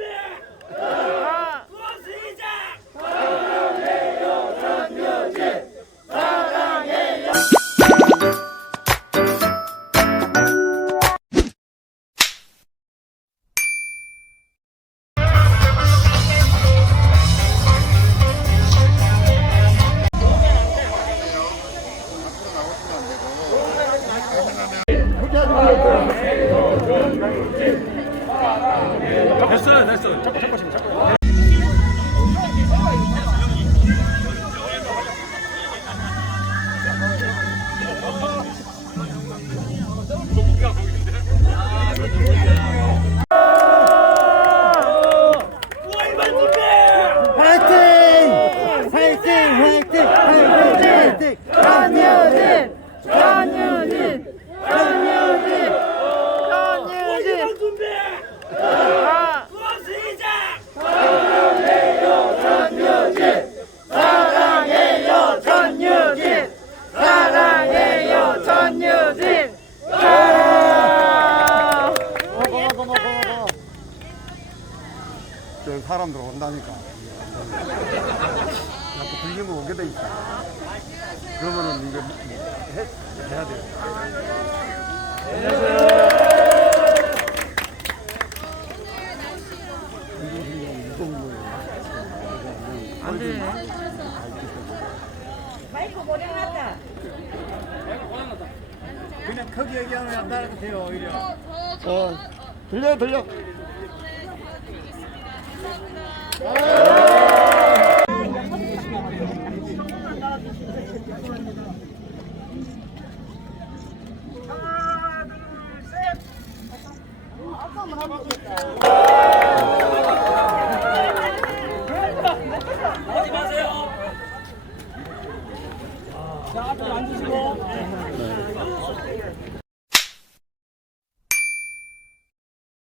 back! 됐어요, 됐어요. 잡고, 잡고, 잡고. 화이팅! 화이팅! 화이팅! 화이팅! 전유진! 전유진! 전유진! 전유진! 아! 전유진! 사랑해요 전유진! 사랑해요 전유진! 아! 저 사람들 온다니까. 자꾸 불리면 오게 돼 있다. 그러면은 이거 해, 해야 돼. 안 돼. 그냥 크게 얘기하면 안 따라주세요, 오히려. 어, 들려, 들려. 자, 앞으로 앉으시고.